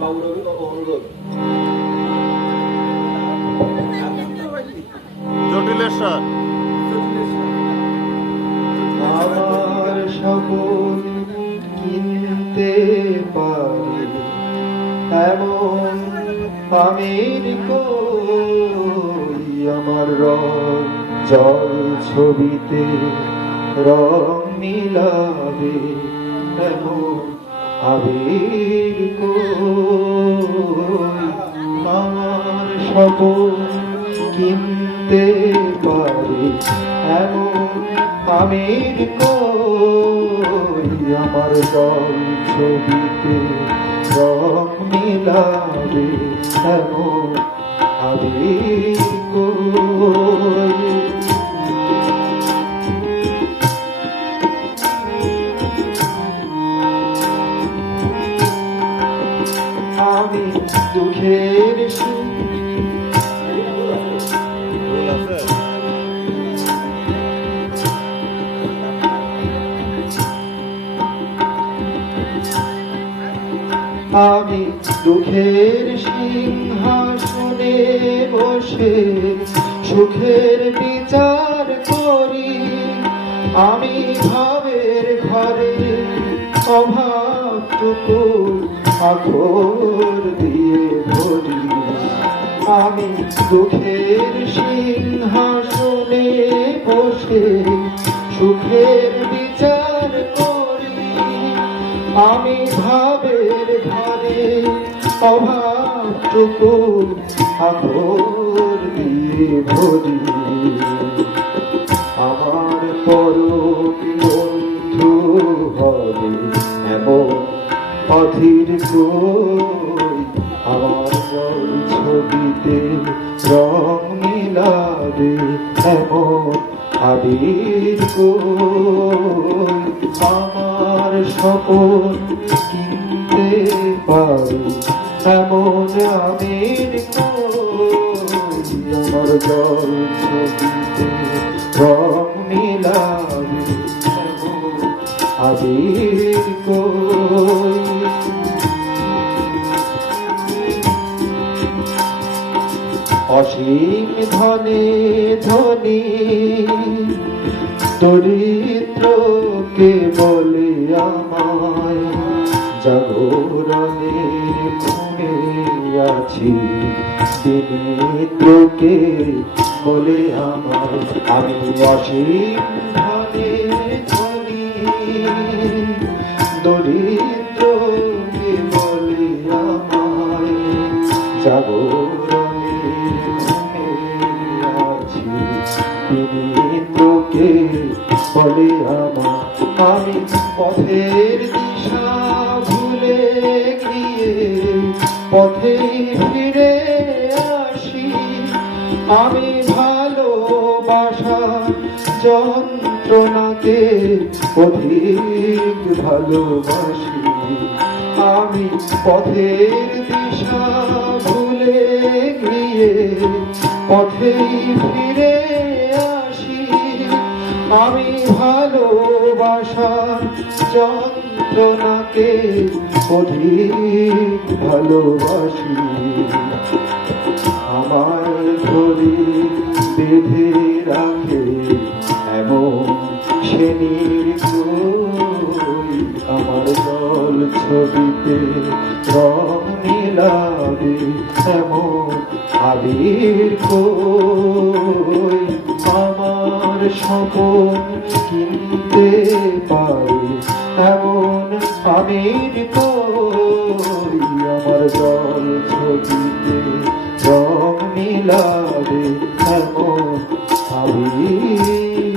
বাবুর অনুরোধ জটিলেশ্বর। আমার সকল কিনতে পারি এমন আমির কই? আমার রং জল ছবিতে রং মিলাবে এমন আবির আমার সকল কিনতে পারি? এমন আমির কই? আমার দল ছবিতে রং মিলাবে এমন আবির আমি দুঃখের সিংহাসনে বসে সুখের বিচার করি। আমি ভাবের ঘরে অভাবটুকু আখর দিয়ে ভরি। আমি দুঃখের সিংহাসনে বসে সুখের বিচার করি। আমি ভাবের ঘরে অভাবটুকু আখর দিয়ে ভরি। আমার পরম বন্ধু হবে এমন অধীর কই? আমার ছবিতে রং মিলাবে এমন আবির কই? আমার স্বপন কিনতে পারি এমন আমির কই? আমার জল ছবিতে রং অসীম ধনে ধনী দরিদ্রকে বলে আমায় জাগরণের ঘুমে আছি। দরিদ্রকে বলে আমায় আমি অসীম বলে আমার আমি পথের দিশা ভুলে গিয়ে পথে ফিরে আসি। আমি ভালোবাসা যন্ত্রণাকে অধিক ভালোবাসি। আমি পথের দিশা ভুলে গিয়ে পথেই ফিরে আমি ভালোবাসা যন্ত্রণাকে অধিক ভালোবাসি। আমার ধরে বেঁধে রাখে এমন শ্রেণির আমার দল ছবিতে রং মিলাবে এমন আবির আমার স্বপন কিনতে পারি এমন আমির কই আমার দল ছবিতে রং মিলাবে এমন আমির